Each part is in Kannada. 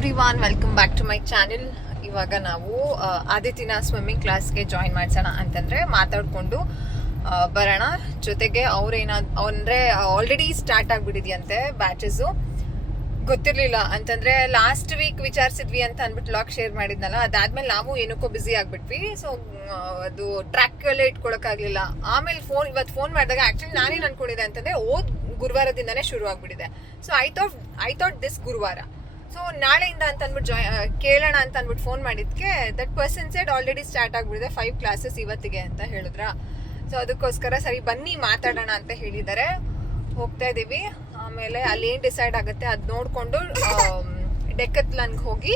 Everyone, welcome back to my channel. ಇವಾಗ ನಾವು ಆದಿತ್ಯನ ಸ್ವಿಮ್ಮಿಂಗ್ ಕ್ಲಾಸ್ಗೆ ಜಾಯಿನ್ ಮಾಡ್ಸೋಣ ಅಂತಂದ್ರೆ ಮಾತಾಡ್ಕೊಂಡು ಬರೋಣ. ಜೊತೆಗೆ ಅವ್ರೇನಾದ್ರೆ ಆಲ್ರೆಡಿ ಸ್ಟಾರ್ಟ್ ಆಗ್ಬಿಟ್ಟಿದ್ಯಂತೆ ಬ್ಯಾಚಸ್. ಗೊತ್ತಿರ್ಲಿಲ್ಲ ಅಂತಂದ್ರೆ ಲಾಸ್ಟ್ ವೀಕ್ ವಿಚಾರಿಸಿದ್ವಿ ಅಂತ ಅಂದ್ಬಿಟ್ಟು ಲಾಗ್ ಶೇರ್ ಮಾಡಿದ್ನಲ್ಲ, ಅದಾದ್ಮೇಲೆ ನಾವು ಏನಕ್ಕೋ ಬ್ಯುಸಿ ಆಗ್ಬಿಟ್ವಿ. ಸೊ ಅದು ಟ್ರ್ಯಾಕ್ ಅಲ್ಲೇ ಇಟ್ಕೊಳಕ್ಕಾಗ್ಲಿಲ್ಲ. ಆಮೇಲೆ ಇವತ್ತು ಫೋನ್ ಮಾಡಿದಾಗ ಆಕ್ಚುಲಿ ನಾನೇನ್ ಅನ್ಕೊಂಡಿದ್ದೆ ಅಂತಂದ್ರೆ ಗುರುವಾರದಿಂದಾನೇ ಶುರು ಆಗ್ಬಿಟ್ಟಿದೆ. ಸೊ ಐ ಥಾಟ್ ದಿಸ್ ಗುರುವಾರ, ಸೊ ನಾಳೆಯಿಂದ ಅಂತ ಅಂದ್ಬಿಟ್ಟು ಕೇಳೋಣ ಅಂತ ಅಂದ್ಬಿಟ್ಟು ಫೋನ್ ಮಾಡಿದ್ಕೆ that person said already start ಆಗ್ಬಿಟ್ಟಿದೆ 5 ಕ್ಲಾಸಸ್ ಇವತ್ತಿಗೆ ಅಂತ ಹೇಳಿದ್ರ. ಸೊ ಅದಕ್ಕೋಸ್ಕರ ಸರಿ ಬನ್ನಿ ಮಾತಾಡೋಣ ಅಂತ ಹೇಳಿದ್ದಾರೆ. ಹೋಗ್ತಾ ಇದೀವಿ. ಆಮೇಲೆ ಅಲ್ಲಿ ಏನ್ ಡಿಸೈಡ್ ಆಗುತ್ತೆ ಅದ್ ನೋಡ್ಕೊಂಡು ಡೆಕತ್ಲಾನ್ಗೆ ಹೋಗಿ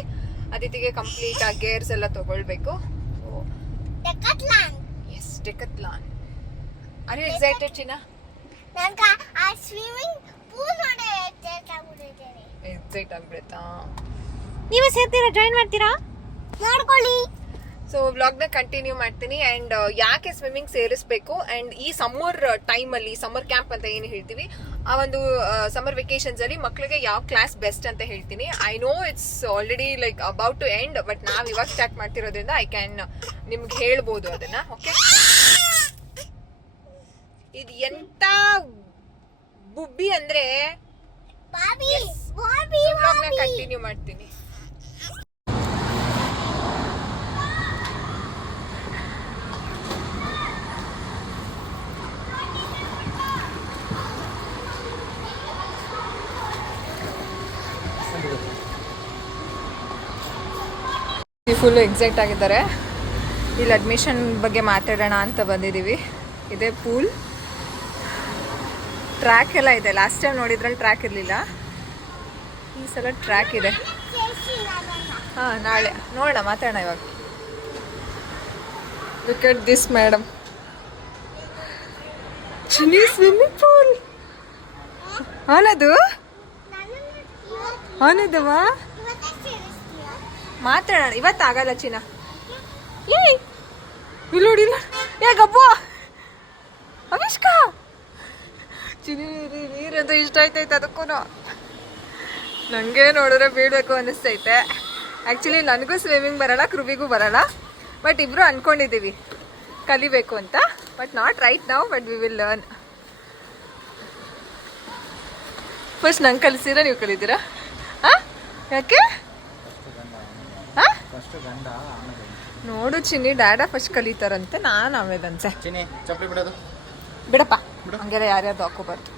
ಅದಿತಿಗೆ ಕಂಪ್ಲೀಟ್ ಆ ಗೇರ್ಸ್ ಎಲ್ಲ ತಗೊಳ್ಬೇಕು. Yes, Decathlon. Are you excited ಚಿನ್ನ? ಎಕ್ಸೈಟ್ ಆಗ್ಬಿಡುತ್ತಾ? ನೀವು ಸೇರ್ತೀರಾ, ಜಾಯಿನ್ ಮಾಡ್ತೀರಾ? ನೋಡ್ಕೊಳ್ಳಿ. ಸೊ ವ್ಲಾಗ್ ನ ಕಂಟಿನ್ಯೂ ಮಾಡ್ತೀನಿ. ಅಂಡ್ ಯಾಕೆ ಸ್ವಿಮ್ಮಿಂಗ್ ಸೇರಿಸ್ಬೇಕು ಅಂಡ್ ಈ ಸಮ್ಮರ್ ಟೈಮ್ ಅಲ್ಲಿ ಸಮ್ಮರ್ ಕ್ಯಾಂಪ್ ಅಂತ ಏನು ಹೇಳ್ತೀವಿ, ಆ ಒಂದು ಸಮ್ಮರ್ ವೆಕೇಶನ್ಸ್ ಅಲ್ಲಿ ಮಕ್ಳಿಗೆ ಯಾವ ಕ್ಲಾಸ್ ಬೆಸ್ಟ್ ಅಂತ ಹೇಳ್ತೀನಿ. I know it's already like about to end, but ನಾವ್ ಇವಾಗ ಸ್ಟಾರ್ಟ್ ಮಾಡ್ತಿರೋದ್ರಿಂದ ಐ ಕ್ಯಾನ್ ನಿಮ್ಗೆ ಹೇಳ್ಬೋದು ಅದನ್ನ. ಓಕೆ, ಇದು ಎಂತ ಬುಬ್ಬಿ ಅಂದ್ರೆ ವ್ಲಾಗ್ ನ ಕಂಟಿನ್ಯೂ ಮಾಡ್ತೀನಿ. ಫುಲ್ ಎಕ್ಸೈಟ್ ಆಗಿದ್ದಾರೆ. ಇಲ್ಲಿ ಅಡ್ಮಿಷನ್ ಬಗ್ಗೆ ಮಾತಾಡೋಣ ಅಂತ ಬಂದಿದ್ದೀವಿ. ಇದೇ ಪೂಲ್, ಟ್ರ್ಯಾಕ್ ಎಲ್ಲ ಇದೆ. ಲಾಸ್ಟ್ ಟೈಮ್ ನೋಡಿದ್ರಲ್ಲಿ ಟ್ರ್ಯಾಕ್ ಇರಲಿಲ್ಲ, ಈ ಸಲ ಟ್ರ್ಯಾಕ್ ಇದೆ. ಹಾಂ, ನಾಳೆ ನೋಡೋಣ, ಮಾತಾಡೋಣ. ಇವಾಗ look at this madam, Chinni swimming pool ಆನದವಾ. ಮಾತಾಡೋಣ, ಇವತ್ತಾಗಲ್ಲ ಚಿನ್ನ. ಇಲ್ಲ ನೋಡಿಲ್ಲ, ಗಬ್ಬು ಅವಿಷ್ಕ ಚಿನಿ ನೀರಂತ ಇಷ್ಟ ಆಯ್ತೈತೆ. ಅದಕ್ಕೂ ನನಗೆ ನೋಡಿದ್ರೆ ಬೀಳ್ಬೇಕು ಅನ್ನಿಸ್ತೈತೆ. ಆ್ಯಕ್ಚುಲಿ ನನಗೂ ಸ್ವಿಮ್ಮಿಂಗ್ ಬರಲ್ಲ, ಕೃವಿಗೂ ಬರಲ್ಲ, ಬಟ್ ಇಬ್ರು ಅನ್ಕೊಂಡಿದ್ದೀವಿ ಕಲಿಬೇಕು ಅಂತ. But not right now, but we will learn. First ನಂಗೆ ಕಲಿಸಿದ್ರೆ ನೀವು ಕಲಿತೀರಾ? ಹಾಂ, ಯಾಕೆ? ನೋಡು ಚಿನ್ನಿ, ಡ್ಯಾಡಾ ಫಸ್ಟ್ ಕಲಿತಾರಂತೆ, ನಾನು ಆಮೇದಂತೆ. ಬಿಡಪ್ಪ, ಹಂಗೆಲ್ಲ ಯಾರ್ಯಾರ್ದು ಹಾಕೋಬಾರ್ದು.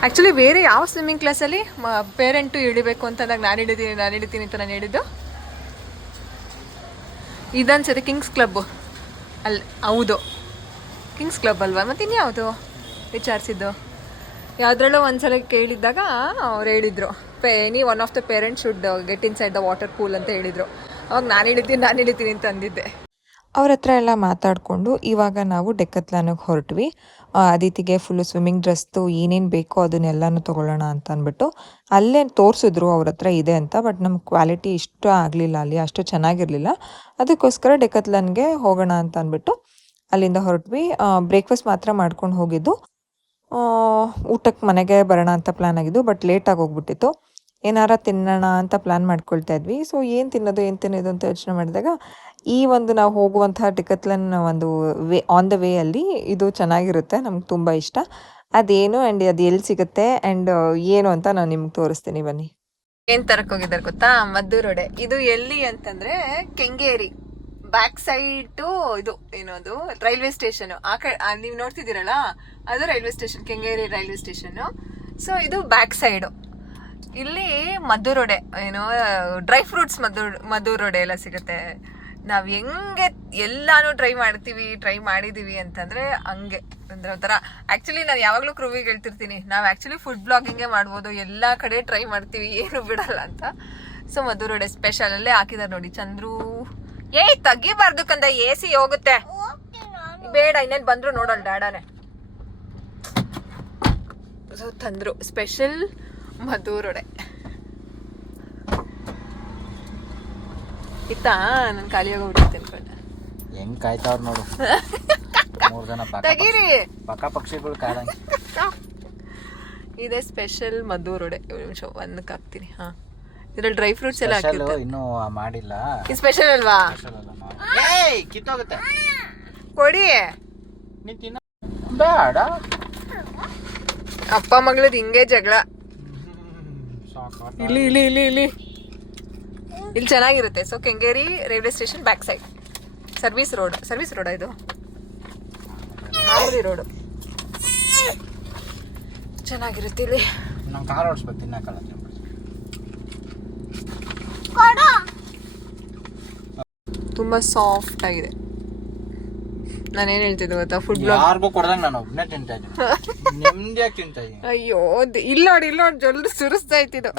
ಆ್ಯಕ್ಚುಲಿ ಬೇರೆ ಯಾವ ಸ್ವಿಮ್ಮಿಂಗ್ ಕ್ಲಾಸಲ್ಲಿ ಪೇರೆಂಟು ಇಳಿಬೇಕು ಅಂತಂದಾಗ ನಾನು ಹಿಡಿತೀನಿ ಅಂತ ನಾನು ಹೇಳಿದ್ದು ಇದನ್ಸತ್ತೆ. ಕಿಂಗ್ಸ್ ಕ್ಲಬ್ ಅಲ್ಲಿ. ಹೌದು, ಕಿಂಗ್ಸ್ ಕ್ಲಬ್ ಅಲ್ವಾ? ಮತ್ತೆ ಇನ್ಯಾವುದು ವಿಚಾರಿಸಿದ್ದು? ಯಾವುದ್ರಲ್ಲೂ ಒಂದ್ಸಲ ಕೇಳಿದ್ದಾಗ ಅವ್ರು ಹೇಳಿದ್ರು, any one of the parents should get in side the water pool ಅಂತ ಹೇಳಿದ್ರು. ಅವಾಗ ನಾನು ಇಳಿತೀನಿ ಅಂತ ಅಂದಿದ್ದೆ. ಅವ್ರ ಹತ್ರ ಎಲ್ಲ ಮಾತಾಡಿಕೊಂಡು ಇವಾಗ ನಾವು ಡೆಕತ್ಲಾನಿಗೆ ಹೊರಟ್ವಿ. ಅದಿತಿಗೆ ಫುಲ್ಲು ಸ್ವಿಮ್ಮಿಂಗ್ ಡ್ರೆಸ್ದು ಏನೇನು ಬೇಕೋ ಅದನ್ನೆಲ್ಲನೂ ತೊಗೊಳ್ಳೋಣ ಅಂತ ಅಂದ್ಬಿಟ್ಟು ಅಲ್ಲೇ ತೋರಿಸಿದ್ರು ಅವ್ರ ಹತ್ರ ಇದೆ ಅಂತ. ಬಟ್ ನಮ್ಗೆ ಕ್ವಾಲಿಟಿ ಇಷ್ಟ ಆಗಲಿಲ್ಲ, ಅಲ್ಲಿ ಅಷ್ಟು ಚೆನ್ನಾಗಿರಲಿಲ್ಲ. ಅದಕ್ಕೋಸ್ಕರ ಡೆಕತ್ಲಾನ್ಗೆ ಹೋಗೋಣ ಅಂತ ಅಂದ್ಬಿಟ್ಟು ಅಲ್ಲಿಂದ ಹೊರಟ್ವಿ. ಬ್ರೇಕ್ಫಾಸ್ಟ್ ಮಾತ್ರ ಮಾಡ್ಕೊಂಡು ಹೋಗಿದ್ದು. ಊಟಕ್ಕೆ ಮನೆಗೆ ಬರೋಣ ಅಂತ ಪ್ಲ್ಯಾನ್ ಆಗಿದ್ದು, ಬಟ್ ಲೇಟಾಗಿ ಹೋಗ್ಬಿಟ್ಟಿತ್ತು. ಏನಾರ ತಿನ್ನೋಣ ಅಂತ ಪ್ಲ್ಯಾನ್ ಮಾಡ್ಕೊಳ್ತಾ ಇದ್ವಿ. ಸೊ ಏನು ತಿನ್ನೋದು ಅಂತ ಯೋಚನೆ ಮಾಡಿದಾಗ ಈ ಒಂದು ನಾವು ಹೋಗುವಂತಹ ಡೆಕತ್ಲಾನ್ ಒಂದು ಆನ್ ದ ವೇ ಅಲ್ಲಿ ಇದು ಚೆನ್ನಾಗಿರುತ್ತೆ, ನಮ್ಗೆ ತುಂಬ ಇಷ್ಟ. ಅದೇನು ಆ್ಯಂಡ್ ಅದು ಎಲ್ಲಿ ಸಿಗುತ್ತೆ ಆ್ಯಂಡ್ ಏನು ಅಂತ ನಾನು ನಿಮ್ಗೆ ತೋರಿಸ್ತೀನಿ, ಬನ್ನಿ. ಏನು ತರಕ್ಕೆ ಹೋಗಿದ್ದಾರೆ ಗೊತ್ತಾ? ಮದ್ದೂರೊಡೆ. ಇದು ಎಲ್ಲಿ ಅಂತಂದ್ರೆ ಕೆಂಗೇರಿ ಬ್ಯಾಕ್ ಸೈಡ್. ಇದು ಏನದು ರೈಲ್ವೆ ಸ್ಟೇಷನ್. ಆ ಕಡೆ ನೀವು ನೋಡ್ತಿದ್ದೀರಲ್ಲ, ಅದು railway station, Kengeri railway station. So ಇದು ಬ್ಯಾಕ್ ಸೈಡು. ಇಲ್ಲಿ ಮದ್ದೂರೊಡೆ, ಏನೋ ಡ್ರೈ ಫ್ರೂಟ್ಸ್ ಮದ್ದೂರೊಡೆ ಎಲ್ಲ ಸಿಗುತ್ತೆ. ನಾವು ಹೆಂಗೆ ಎಲ್ಲಾನು ಟ್ರೈ ಮಾಡಿದೀವಿ ಅಂತಂದ್ರೆ ಹಂಗೆ ಅಂದ್ರೆ ಒಂಥರ. ಆಕ್ಚುಲಿ ನಾನು ಯಾವಾಗ್ಲೂ ಕ್ರೂವಿಗೆ ಹೇಳ್ತಿರ್ತೀನಿ, ನಾವು ಆಕ್ಚುಲಿ ಫುಡ್ ಬ್ಲಾಗಿಂಗೇ ಮಾಡ್ಬೋದು, ಎಲ್ಲಾ ಕಡೆ ಟ್ರೈ ಮಾಡ್ತೀವಿ, ಏನು ಬಿಡಲ್ಲ ಅಂತ. ಸೊ ಮದ್ದೂರೊಡೆ ಸ್ಪೆಷಲ್ ಅಲ್ಲೇ ಹಾಕಿದಾರೆ ನೋಡಿ. ಚಂದ್ರು ತೆಗಿಬಾರ್ದು ಕಂದ, AC ಹೋಗುತ್ತೆ. ಬೇಡ, ಇನ್ನೇನು ಬಂದ್ರು ನೋಡೋಣ ಡ್ಯಾಡಾನೆ. ಸೊ ತಂದ್ರು ಸ್ಪೆಷಲ್ ಮದ್ದೂರೊಡೆ. ಇತ್ತಾ ನಾನು ಖಾಲಿಯಾಗಿ ಹೋಗ್ಬಿಡುತ್ತೆ ಅನ್ಕೊಂಡೆ. ಹೆಂಗ್ ಕಾಯ್ತಾವ್ರ ನೋಡು. 3 ಜನ ತೆಗೀರಿ ಪಕ್ಕ ಪಕ್ಷಿಗಳು ಕಾದಂಗೆ. ಇದೆ ಸ್ಪೆಷಲ್ ಮದ್ದೂರ್ ವಡೆ. ಒಂದು ನಿಮಿಷ ಒಂದಕ್ಕೆ ಹಾಕ್ತೀನಿ. ಹಾಂ, ಇದ್ರಲ್ಲಿ ಡ್ರೈ ಫ್ರೂಟ್ಸ್ ಎಲ್ಲ ಹಾಕಿರ್ತಾರೆ. ಇನ್ನೂ ಮಾಡಿಲ್ಲ. ಇದು ಸ್ಪೆಷಲ್ ಅಲ್ವಾ? ಏಯ್ ಕಿತ್ತೋಗುತ್ತೆ. ಕೊಡಿ. ನೀನ್ ತಿನ್ನ ಬೇಡ. ಅಪ್ಪ ಮಗಳದ್ ಹಿಂಗೆ ಜಗಳ. ಇಲ್ಲಿ ಇಲ್ಲಿ ಇಲ್ಲಿ ಇಲ್ಲಿ ಇಲ್ಲಿ ಚೆನ್ನಾಗಿರುತ್ತೆ. So Kengeri railway station back side service road ಇದು ಮಾಮೂಲಿ ರೋಡು. ಚೆನ್ನಾಗಿರುತ್ತೆ ಇಲ್ಲಿ. ನಾವು ಕಾರ್ ಓಡಿಸ್ಬೇಕು ತಿನ್ನಕ್ಕಲ್ಲ. ತುಂಬಾ ಸಾಫ್ಟ್ ಆಗಿದೆ. ನಾನೇನ್ ಹೇಳ್ತಿದ್ದೆ ಗೊತ್ತಾ, ಫುಡ್ ಬ್ಲಾಗ್ ಯಾರಿಗೂ ಕೊಡ್ದಂಗೆ ನಾನು ಒಬ್ಬನೇ ತಿಂತಾ ಇದ್ದೀನಿ. ನೆಮ್ಮದಿಯಾಗಿ ತಿಂತಾ ಇದ್ದೀನಿ. ಅಯ್ಯೋ ಇಲ್ಲ ನೋಡಿ ಜಲ್ದಿ ಸುರಿಸ್ತಾ ಇತ್ತಿದ್ದು.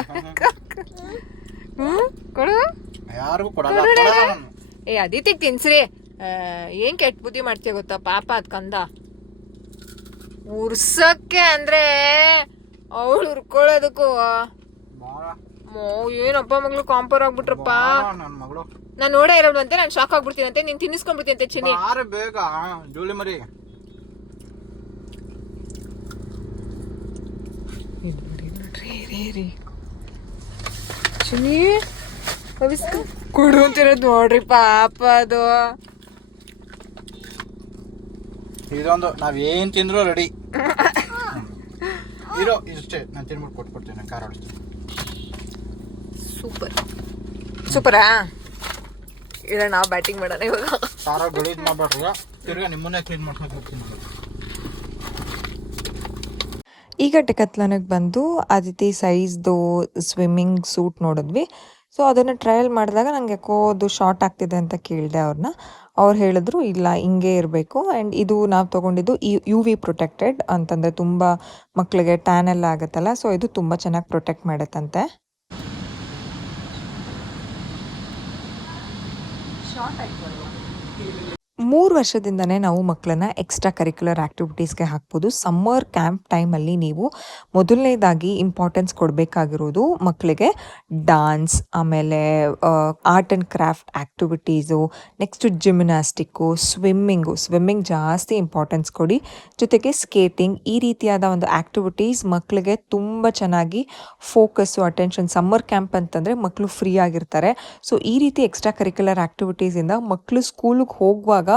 ಕೊಡು. ಯಾರಿಗೂ ಕೊಡಲ್ಲ. ಏ ಅದಿತಿಗೆ ತಿನ್ಸ್ರಿ. ಏನ್ ಕೆಟ್ಟ ಬುದ್ಧಿ ಮಾಡ್ತೀಯ ಗೊತ್ತಾ ಪಾಪ ಅದ್ ಕಂದ. ಉರ್ಸಕ್ಕೆ ಅಂದ್ರೆ ಅವಳು ಉರ್ಕೊಳ್ಳೋದಕ್ಕೂ ಏನ್ ಅಪ್ಪ ಮಗಳು ಕಾಂಪರ್ ಆಗ್ಬಿಟ್ರಪ್ಪ. ನನ್ನ ಮಗಳು ನಾನ್ ನೋಡೇ ಇರೋದಂತೆ, ನಾನು ಶಾಕ್ ಆಗ್ಬಿಡ್ತೀನಂತೆ, ನೀನ್ ತಿನ್ನಿಸ್ಕೊಂಡ್ಬಿಡ್ತೀನಂತೆ ಚಿನ್ನಿ. ಬೇಗ ಜೂಲಿ ಮರಿ. ಚಿನ್ನಿ ಕೊಡು ಅಂತಿರೋದು ನೋಡ್ರಿ ಪಾಪ ಅದು. ಇದೊಂದು ನಾವೇನ್ ತಿಂದ್ರು ರೆಡಿ ಇರೋ. ಇಷ್ಟೇ ನಾನು ತಿನ್ಬಿಟ್ಟು ಕೊಟ್ಬಿಡ್ತೀನಿ. ನಾನು ಕಾರ್ ಓಡಿಸ್ತೀನಿ. ಸೂಪರಾ. ಇಲ್ಲ ನಾವು ಬ್ಯಾಟಿಂಗ್ ಮಾಡೋಣ ಇವಾಗ. ಸಾರ ಗಲೀಜ್ ಮಾಡ್ಬಿಟ್ರೆ ತಿರ್ಗಾ ನಿಮ್ಮನ್ನೇ ಕ್ಲೀನ್ ಮಾಡ್ಕೊಂಡು ಹೋಗ್ತೀನಿ. ಈಗ ಡೆಕತ್ಲಾನಿಗೆ ಬಂದು ಅದಿತಿ ಸೈಜ್ದು ಸ್ವಿಮ್ಮಿಂಗ್ ಸೂಟ್ ನೋಡಿದ್ವಿ. ಸೊ ಅದನ್ನು ಟ್ರಯಲ್ ಮಾಡಿದಾಗ ನಂಗೆ ಯಾಕೋ ಅದು ಶಾರ್ಟ್ ಆಗ್ತಿದೆ ಅಂತ ಕೇಳಿದೆ ಅವ್ರನ್ನ. ಅವ್ರು ಹೇಳಿದ್ರು ಇಲ್ಲ ಹಿಂಗೆ ಇರಬೇಕು. ಆ್ಯಂಡ್ ಇದು ನಾವು ತೊಗೊಂಡಿದ್ದು UV ಪ್ರೊಟೆಕ್ಟೆಡ್ ಅಂತಂದರೆ ತುಂಬ ಮಕ್ಕಳಿಗೆ ಟ್ಯಾನ್ ಎಲ್ಲ ಆಗುತ್ತಲ್ಲ, ಸೊ ಇದು ತುಂಬ ಚೆನ್ನಾಗಿ ಪ್ರೊಟೆಕ್ಟ್ ಮಾಡುತ್ತಂತೆ. 3 ವರ್ಷದಿಂದನೇ ನಾವು ಮಕ್ಕಳನ್ನ ಎಕ್ಸ್ಟ್ರಾ ಕರಿಕ್ಯುಲರ್ ಆ್ಯಕ್ಟಿವಿಟೀಸ್ಗೆ ಹಾಕ್ಬೋದು. ಸಮ್ಮರ್ ಕ್ಯಾಂಪ್ ಟೈಮಲ್ಲಿ ನೀವು ಮೊದಲನೇದಾಗಿ ಇಂಪಾರ್ಟೆನ್ಸ್ ಕೊಡಬೇಕಾಗಿರೋದು ಮಕ್ಕಳಿಗೆ ಡಾನ್ಸ್, ಆಮೇಲೆ art and craft activities, next gymnastic, swimming ಜಾಸ್ತಿ ಇಂಪಾರ್ಟೆನ್ಸ್ ಕೊಡಿ. ಜೊತೆಗೆ ಸ್ಕೇಟಿಂಗ್, ಈ ರೀತಿಯಾದ ಒಂದು ಆ್ಯಕ್ಟಿವಿಟೀಸ್ ಮಕ್ಕಳಿಗೆ ತುಂಬ ಚೆನ್ನಾಗಿ ಫೋಕಸ್ಸು, ಅಟೆನ್ಷನ್. ಸಮ್ಮರ್ ಕ್ಯಾಂಪ್ ಅಂತಂದರೆ ಮಕ್ಕಳು ಫ್ರೀ ಆಗಿರ್ತಾರೆ. ಸೊ ಈ ರೀತಿ ಎಕ್ಸ್ಟ್ರಾ ಕರಿಕ್ಯುಲರ್ ಆ್ಯಕ್ಟಿವಿಟೀಸಿಂದ ಮಕ್ಕಳು ಸ್ಕೂಲಿಗೆ ಹೋಗುವಾಗ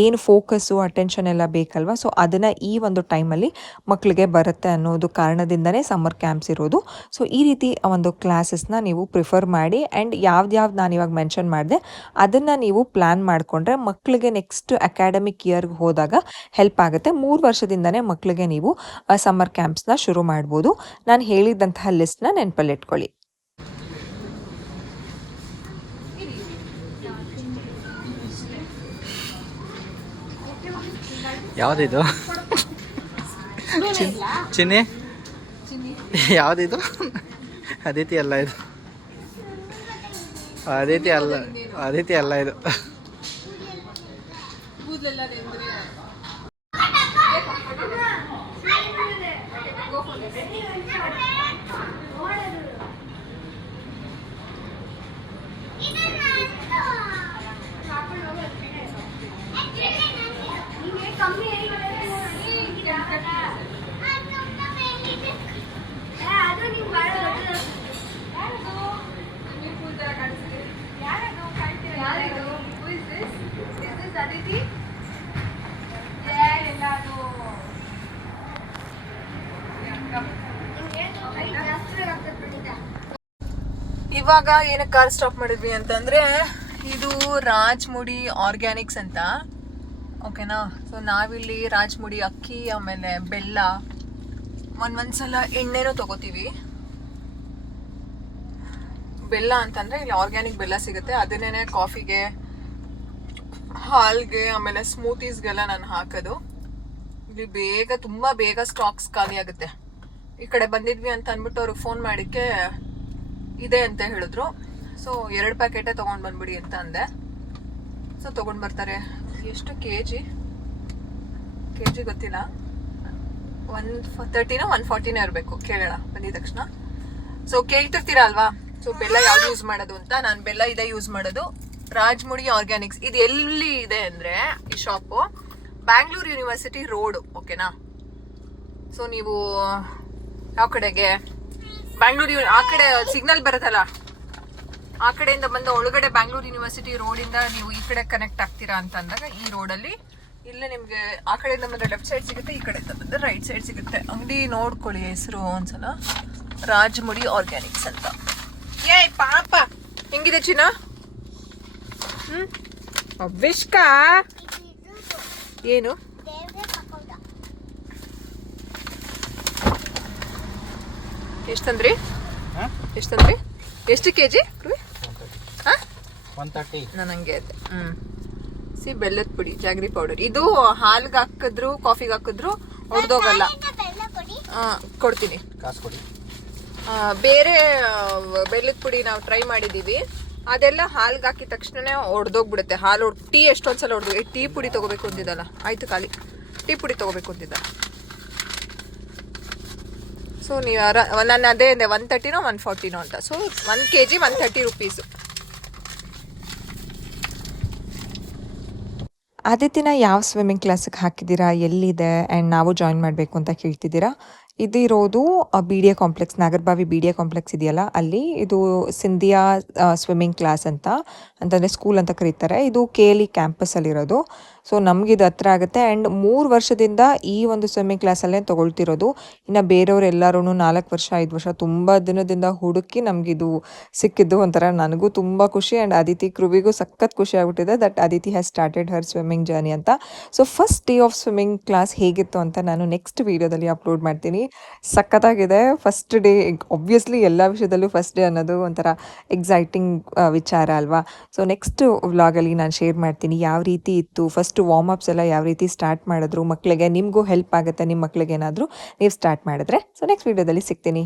ಏನು ಫೋಕಸ್ಸು, ಅಟೆನ್ಷನ್ ಎಲ್ಲ ಬೇಕಲ್ವ, ಸೊ ಅದನ್ನು ಈ ಒಂದು ಟೈಮಲ್ಲಿ ಮಕ್ಕಳಿಗೆ ಬರುತ್ತೆ ಅನ್ನೋದು ಕಾರಣದಿಂದನೇ ಸಮ್ಮರ್ ಕ್ಯಾಂಪ್ಸ್ ಇರೋದು. ಸೊ ಈ ರೀತಿ ಒಂದು ಕ್ಲಾಸಸ್ನ ನೀವು ಪ್ರಿಫರ್ ಮಾಡಿ. ಆ್ಯಂಡ್ ಯಾವ್ದು ನಾನು ಇವಾಗ ಮೆನ್ಷನ್ ಮಾಡಿದೆ ಅದನ್ನು ನೀವು ಪ್ಲ್ಯಾನ್ ಮಾಡಿಕೊಂಡ್ರೆ ಮಕ್ಕಳಿಗೆ ನೆಕ್ಸ್ಟ್ ಅಕಾಡೆಮಿಕ್ ಇಯರ್ಗೆ ಹೋದಾಗ ಹೆಲ್ಪ್ ಆಗುತ್ತೆ. 3 ವರ್ಷದಿಂದನೇ ಮಕ್ಕಳಿಗೆ ನೀವು ಸಮ್ಮರ್ ಕ್ಯಾಂಪ್ಸ್ನ ಶುರು ಮಾಡ್ಬೋದು. ನಾನು ಹೇಳಿದಂತಹ ಲಿಸ್ಟ್ನ ನೆನಪಲ್ಲಿಟ್ಕೊಳ್ಳಿ. ಯಾವುದಿದು ಚಿನ್ನಿ? ಯಾವುದಿದು? ಅದಿತಿ ಅಲ್ಲ ಇದು. ಅದಿತಿ ಅಲ್ಲ ಇದು. ಇವಾಗ ಏನಕ್ಕೆ ಕಾರ್ ಸ್ಟಾಪ್ ಮಾಡಿದ್ವಿ ಅಂತಂದ್ರೆ ಇದು ರಾಜ್ಮುಡಿ ಆರ್ಗ್ಯಾನಿಕ್ಸ್ ಅಂತ, ಓಕೆನಾ. ಸೊ ನಾವಿಲ್ಲಿ ರಾಜ್ಮುಡಿ ಅಕ್ಕಿ ಆಮೇಲೆ ಬೆಲ್ಲ ಒಂದ್ಸಲ ಎಣ್ಣೆನೂ ತಗೋತೀವಿ. ಬೆಲ್ಲ ಅಂತಂದ್ರೆ ಇಲ್ಲಿ ಆರ್ಗ್ಯಾನಿಕ್ ಬೆಲ್ಲ ಸಿಗುತ್ತೆ. ಅದನ್ನೇ ಕಾಫಿಗೆ, ಹಾಲ್ಗೆ, ಆಮೇಲೆ ಸ್ಮೂತೀಸ್ಗೆಲ್ಲ ನಾನು ಹಾಕೋದು. ಇಲ್ಲಿ ತುಂಬಾ ಬೇಗ ಸ್ಟಾಕ್ಸ್ ಖಾಲಿ ಆಗುತ್ತೆ. ಈ ಕಡೆ ಬಂದಿದ್ವಿ ಅಂತ ಅಂದ್ಬಿಟ್ಟು ಅವ್ರಿಗೆ ಫೋನ್ ಮಾಡಿಕ್ಕೆ ಇದೆ ಅಂತ ಹೇಳಿದ್ರು. ಸೊ 2 ಪ್ಯಾಕೆಟೇ ತೊಗೊಂಡು ಬಂದ್ಬಿಡಿ ಅಂತ ಅಂದೆ. ಸೊ ತೊಗೊಂಡು ಬರ್ತಾರೆ. ಎಷ್ಟು ಕೆಜಿ ಗೊತ್ತಿಲ್ಲ, 130ನೋ 140ನೋ ಇರಬೇಕು. ಕೇಳೋಣ ಬಂದಿದ ತಕ್ಷಣ. ಸೊ ಕೇಳ್ತಿರ್ತೀರಾ ಅಲ್ವಾ, ಸೊ ಬೆಲ್ಲ ಯಾವ್ದು ಯೂಸ್ ಮಾಡೋದು ಅಂತ. ನಾನು ಬೆಲ್ಲ ಇದೇ ಯೂಸ್ ಮಾಡೋದು, ರಾಜ್ಮುಡಿ ಆರ್ಗ್ಯಾನಿಕ್ಸ್. ಇದು ಎಲ್ಲಿ ಇದೆ ಅಂದರೆ ಈ ಶಾಪು ಬ್ಯಾಂಗ್ಳೂರ್ ಯೂನಿವರ್ಸಿಟಿ ರೋಡ್, ಓಕೆನಾ. ಸೊ ನೀವು ಯಾವ ಕಡೆಗೆ? ಬ್ಯಾಂಗ್ಳೂರ್ ಆ ಕಡೆ ಸಿಗ್ನಲ್ ಬರುತ್ತಲ್ಲ, ಆ ಕಡೆಯಿಂದ ಬಂದ ಒಳಗಡೆ ಬ್ಯಾಂಗ್ಳೂರ್ ಯೂನಿವರ್ಸಿಟಿ ರೋಡಿಂದ ನೀವು ಈ ಕಡೆ ಕನೆಕ್ಟ್ ಆಗ್ತೀರಾ ಅಂತ ಅಂದಾಗ ಈ ರೋಡಲ್ಲಿ ಇಲ್ಲೇ ನಿಮ್ಗೆ ಆ ಕಡೆಯಿಂದ ಬಂದ್ರೆ ಲೆಫ್ಟ್ ಸೈಡ್ ಸಿಗುತ್ತೆ, ಈ ಕಡೆಯಿಂದ ಬಂದ್ರೆ ರೈಟ್ ಸೈಡ್ ಸಿಗುತ್ತೆ. ಅಂಗಡಿ ನೋಡ್ಕೊಳ್ಳಿ, ಹೆಸರು ಒಂದ್ಸಲ ರಾಜಮುಡಿ ಆರ್ಗ್ಯಾನಿಕ್ಸ್ ಅಂತ. ಏಯ್ ಪಾಪ ಹೆಂಗಿದೆ ಚಿನ್ನ? ಅವಿಷ್ಕ ಏನು ಎಷ್ಟಂದ್ರಿ? ಎಷ್ಟಂದ್ರಿ? ಎಷ್ಟು ಕೆಜಿ? 130. ನನಗೆ ಅದೇ ಬೆಲ್ಲದ ಪುಡಿ, ಜಾಗ್ರಿ ಪೌಡರ್. ಇದು ಹಾಲ್ಗೆ ಹಾಕಿದ್ರು ಕಾಫಿಗೆ ಹಾಕಿದ್ರು ಹೊಡೆದೋಗಲ್ಲ. ಕೊಡ್ತೀನಿ. ಕಾಸು ಕೊಡಿ. ಬೇರೆ ಬೆಲ್ಲದ ಪುಡಿ ನಾವು ಟ್ರೈ ಮಾಡಿದೀವಿ, ಅದೆಲ್ಲ ಹಾಲ್ಗೆ ಹಾಕಿದ ತಕ್ಷಣ ಹೊಡೆದೋಗ್ಬಿಡುತ್ತೆ. ಹಾಲು ಟೀ ಎಷ್ಟೊಂದ್ಸಲ ಹೊಡೆದು ಟೀ ಪುಡಿ ತಗೋಬೇಕು ಅಂತಿದ್ದಲ್ಲ, ಆಯ್ತು ಖಾಲಿ ಟೀ ಪುಡಿ ತಗೋಬೇಕು ಅಂತಿದ್ದ. ಸೊ ನೀವು ನಾನು ಅದೇ 130ನೋ 140ನೋ ಅಂತ. So 1 kg 130 rupees. ಆದಿತ್ಯನ ಯಾವ ಸ್ವಿಮ್ಮಿಂಗ್ ಕ್ಲಾಸಿಗೆ ಹಾಕಿದ್ದೀರಾ, ಎಲ್ಲಿದೆ ಆ್ಯಂಡ್ ನಾವು ಜಾಯಿನ್ ಮಾಡಬೇಕು ಅಂತ ಕೇಳ್ತಿದ್ದೀರಾ? ಇದಿರೋದು BDA complex, Nagarbhavi BDA complex ಇದೆಯಲ್ಲ ಅಲ್ಲಿ. ಇದು ಸಿಂಧಿಯಾ ಸ್ವಿಮ್ಮಿಂಗ್ ಕ್ಲಾಸ್ ಅಂತಂದರೆ ಸ್ಕೂಲ್ ಅಂತ ಕರೀತಾರೆ. ಇದು KLE ಕ್ಯಾಂಪಸ್ಸಲ್ಲಿರೋದು. ಸೊ ನಮಗಿದು ಹತ್ರ ಆಗುತ್ತೆ. ಆ್ಯಂಡ್ 3 ವರ್ಷದಿಂದ ಈ ಒಂದು ಸ್ವಿಮ್ಮಿಂಗ್ ಕ್ಲಾಸಲ್ಲೇ ತೊಗೊಳ್ತಿರೋದು. ಇನ್ನು ಬೇರೆಯವ್ರು ಎಲ್ಲರೂ 4 ವರ್ಷ 5 ವರ್ಷ ತುಂಬ ದಿನದಿಂದ ಹುಡುಕಿ ನಮಗಿದು ಸಿಕ್ಕಿದ್ದು. ಒಂಥರ ನನಗೂ ತುಂಬ ಖುಷಿ ಆ್ಯಂಡ್ ಅದಿತಿ ಕೃವಿಗೂ ಸಖತ್ ಖುಷಿ ಆಗ್ಬಿಟ್ಟಿದೆ that Aditi has started her swimming journey ಅಂತ. So first day of swimming class ಹೇಗಿತ್ತು ಅಂತ ನಾನು ನೆಕ್ಸ್ಟ್ ವೀಡಿಯೋದಲ್ಲಿ ಅಪ್ಲೋಡ್ ಮಾಡ್ತೀನಿ. ಸಖತ್ತಾಗಿದೆ ಫಸ್ಟ್ ಡೇ. ಒಬ್ವಿಯಸ್ಲಿ ಎಲ್ಲ ವಿಷಯದಲ್ಲೂ ಫಸ್ಟ್ ಡೇ ಅನ್ನೋದು ಒಂಥರ ಎಕ್ಸೈಟಿಂಗ್ ವಿಚಾರ ಅಲ್ವಾ. ಸೊ ನೆಕ್ಸ್ಟ್ ವ್ಲಾಗಲ್ಲಿ ನಾನು ಶೇರ್ ಮಾಡ್ತೀನಿ ಯಾವ ರೀತಿ ಇತ್ತು, ಫಸ್ಟ್ ವಾರ್ಮ್ ಅಪ್ಸ್ ಎಲ್ಲ ಯಾವ ರೀತಿ ಸ್ಟಾರ್ಟ್ ಮಾಡಿದ್ರು ಮಕ್ಕಳಿಗೆ. ನಿಮಗೂ ಹೆಲ್ಪ್ ಆಗುತ್ತೆ ನಿಮ್ಮ ಮಕ್ಕಳಿಗೆ ಏನಾದರೂ ನೀವು ಸ್ಟಾರ್ಟ್ ಮಾಡಿದ್ರೆ. ಸೊ ನೆಕ್ಸ್ಟ್ ವೀಡಿಯೋದಲ್ಲಿ ಸಿಗ್ತೀನಿ.